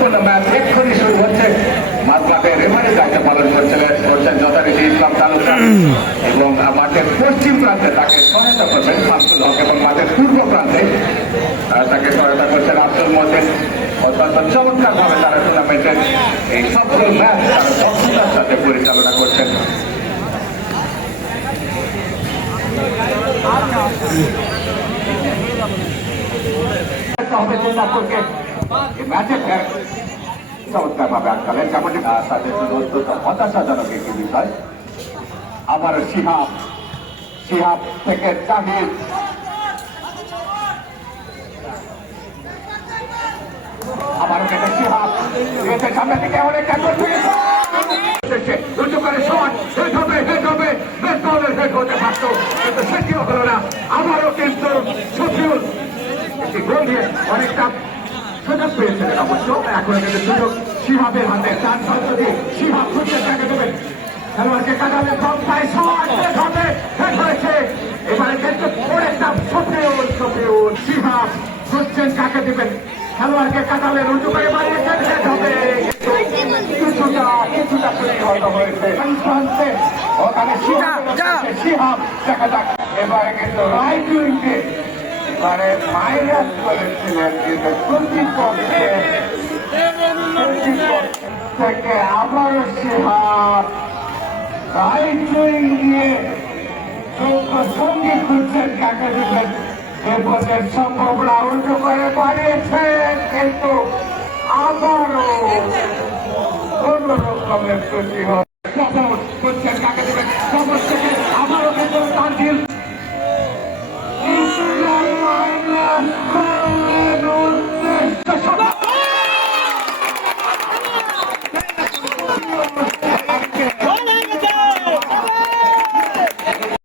গুরুত্বপূর্ণ ম্যাচ এক্ষুনি শুরু হচ্ছে। মাঠে রেফারি দায়িত্ব পালন করছেন যথারীতি ইসলাম তালুকদার এবং মাঠের পশ্চিম প্রান্তে তাকে সহায়তা করবেন শামসুল হক এবং মাঠের পূর্ব প্রান্তে তাকে সহায়তা করছেন আব্দুল মজিদ। অত্যন্ত চমৎকার ভাবে তারা টুর্নামেন্টের এই সফল ম্যাচ তারা দক্ষতার সাথে পরিচালনা করছেন। চমৎকার ভাবে আটকালেন, যেমন তাদের জন্য অত্যন্ত হতাশাজনক একটি বিষয়। আবার সিহাব থেকে জাহির, আবার সিহাব সামনে থেকে অনেকটা উঁচু করে শট হেড হবে বেশ দলের হেড হতে পারত, কিন্তু সেটিও হলো না। আবারও কিন্তু শফিউল একটি গোল দিয়ে অনেকটা সুযোগ পেয়েছিলেন অবশ্য। এখন কিন্তু সুযোগ সিহাবের হাতে, চার যদি সিহাব খুঁজতে তাকে দেবেন খেলোয়াড়কে কাটালে পন্থায় শট হেড হবে, হেড হয়েছে। এবারে কিন্তু অনেকটা শফিউল সিহাব খুঁজছেন কাকে দেবেন, খেলোয়াড়কে কাটালে উঁচু করে বাড়িয়েছেন, হেড হবে। কিছুটা তৈরি হয়তো হয়েছে ওখানে সিহাব, দেখা যাক এবারে কিন্তু রাইট উইংকে এবারে মাইনাস করেছিলেন, কিন্তু প্রতিপক্ষে থেকে আবারও সিহাব রাইট উইং দিয়ে সঙ্গী খুঁজছেন কাকে দিবেন। এরপরের সম্ভাবনা উল্টো করে বাড়িয়েছেন, কিন্তু আবারও কোন রকমের ক্ষতি হয়।